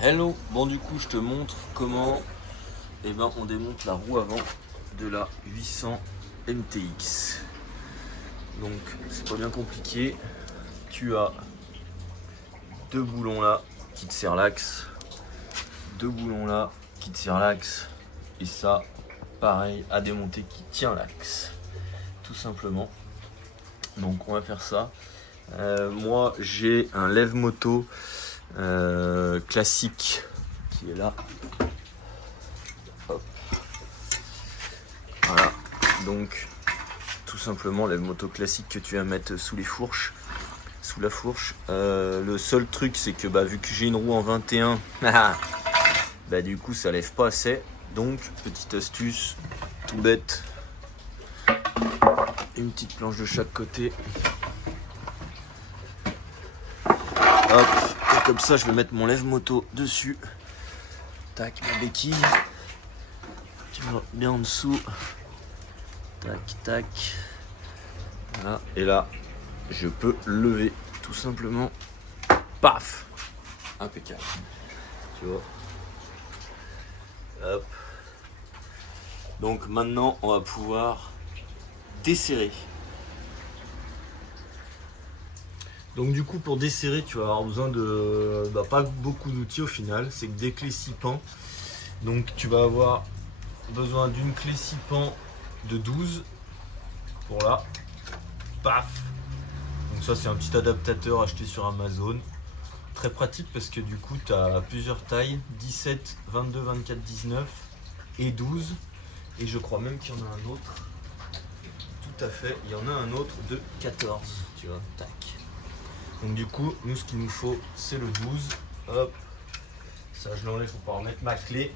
Hello, bon du coup je te montre comment on démonte la roue avant de la 800 MTX. Donc c'est pas bien compliqué, tu as deux boulons là qui te serrent l'axe, deux boulons là qui te serrent l'axe, et ça pareil à démonter qui tient l'axe, tout simplement. Donc on va faire ça. Moi j'ai un lève-moto classique qui est là. Hop. Voilà, donc tout simplement lève-moto classique que tu vas mettre sous les fourches, sous la fourche. Le seul truc c'est que vu que j'ai une roue en 21, du coup ça lève pas assez. Donc petite astuce tout bête, une petite planche de chaque côté. Hop, et comme ça je vais mettre mon lève-moto dessus. Tac, ma béquille. Tu vois bien en dessous. Tac, tac. Voilà, et là, je peux lever tout simplement. Paf! Impeccable. Tu vois. Hop. Donc maintenant, on va pouvoir desserrer. Donc du coup, pour desserrer, tu vas avoir besoin de pas beaucoup d'outils au final. C'est que des clés 6 pans. Donc tu vas avoir besoin d'une clé 6 pans de 12 pour là. Paf! Donc ça c'est un petit adaptateur acheté sur Amazon. Très pratique parce que du coup tu as plusieurs tailles, 17, 22, 24, 19 et 12. Et je crois même qu'il y en a un autre. Tout à fait, il y en a un autre de 14. Tu vois, tac. Donc du coup, nous ce qu'il nous faut c'est le 12. Hop. Ça je l'enlève pour pouvoir mettre ma clé.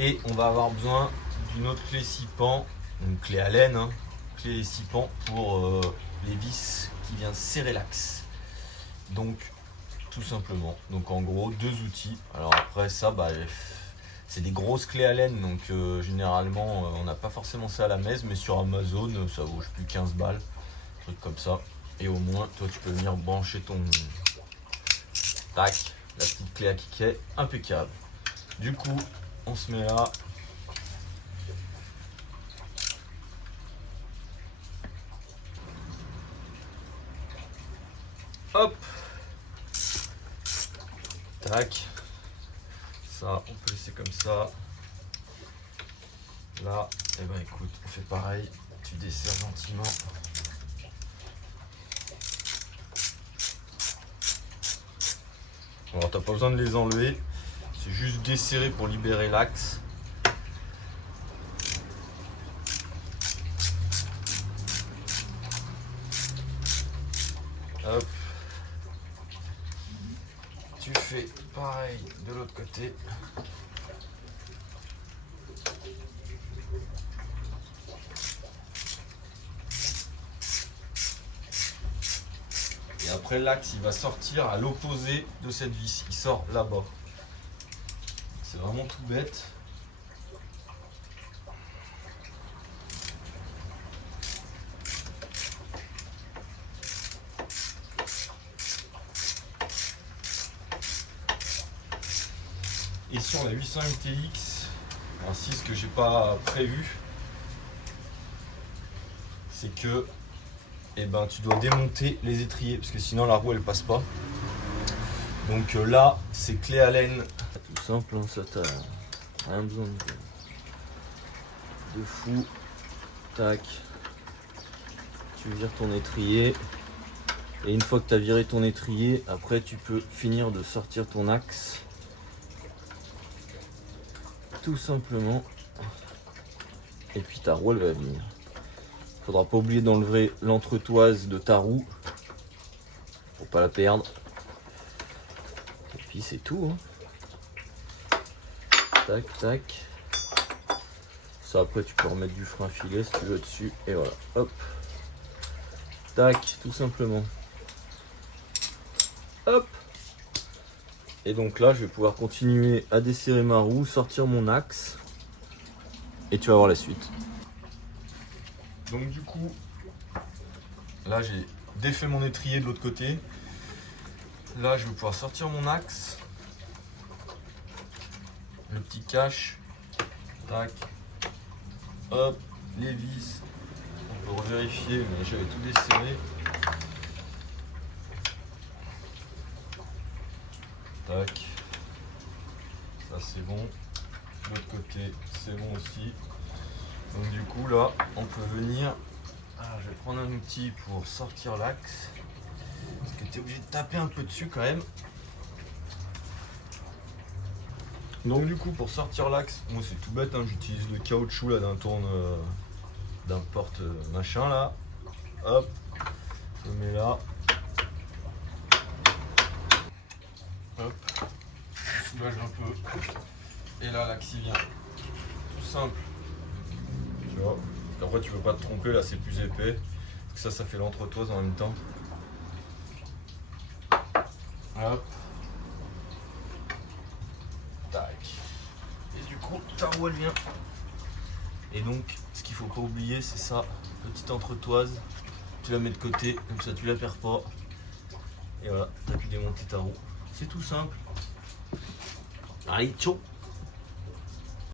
Et on va avoir besoin d'une autre clé 6 pans, une clé à laine, hein. Clé 6 pans pour les vis qui vient serrer l'axe. Donc tout simplement, donc en gros deux outils. Alors après ça c'est des grosses clés à laine, donc généralement on n'a pas forcément ça à la maison, mais sur Amazon ça vaut plus 15 balles, un truc comme ça. Et au moins toi tu peux venir brancher ton tac, la petite clé à cliquet, impeccable. Du coup on se met là. Hop. Tac. Ça, on peut laisser comme ça. Là, écoute, on fait pareil. Tu desserres gentiment. Alors, t'as pas besoin de les enlever. C'est juste desserrer pour libérer l'axe. Hop. Tu fais pareil de l'autre côté. Et après l'axe il va sortir à l'opposé de cette vis. Il sort là-bas. C'est vraiment tout bête. Et sur la 800 MTX, ainsi ce que j'ai pas prévu, c'est que tu dois démonter les étriers parce que sinon la roue elle passe pas. Donc là c'est clé à laine. Tout simple, hein, ça t'as rien besoin de fou. Tac. Tu vires ton étrier. Et une fois que tu as viré ton étrier, après tu peux finir de sortir ton axe. Tout simplement. Et puis ta roue elle va venir. Faudra pas oublier d'enlever l'entretoise de ta roue pour pas la perdre. Et puis c'est tout, hein. Tac tac. Ça après tu peux remettre du frein filet si tu veux dessus. Et voilà. Hop. Tac, tout simplement. Hop. Et donc là je vais pouvoir continuer à desserrer ma roue, sortir mon axe. Et tu vas voir la suite. Donc du coup, là j'ai défait mon étrier de l'autre côté. Là, je vais pouvoir sortir mon axe. Le petit cache. Tac. Hop, les vis. On peut revérifier, mais j'avais tout desserré. Tac. Ça c'est bon. De l'autre côté, c'est bon aussi. Donc du coup là, on peut venir. Je vais prendre un outil pour sortir l'axe. Parce que tu es obligé de taper un peu dessus quand même. Donc du coup pour sortir l'axe, moi c'est tout bête, hein, j'utilise le caoutchouc là d'un porte machin là. Hop, je le mets là. Hop, je soulage un peu. Et là l'axe il vient. Tout simple. Tu vois. Après tu veux pas te tromper, là c'est plus épais. Parce que ça fait l'entretoise en même temps. Hop. Tac. Et du coup, ta roue elle vient. Et donc, ce qu'il faut pas oublier, c'est ça. Petite entretoise. Tu la mets de côté, comme ça tu la perds pas. Et voilà, t'as pu démonter ta roue. C'est tout simple. Allez, ciao!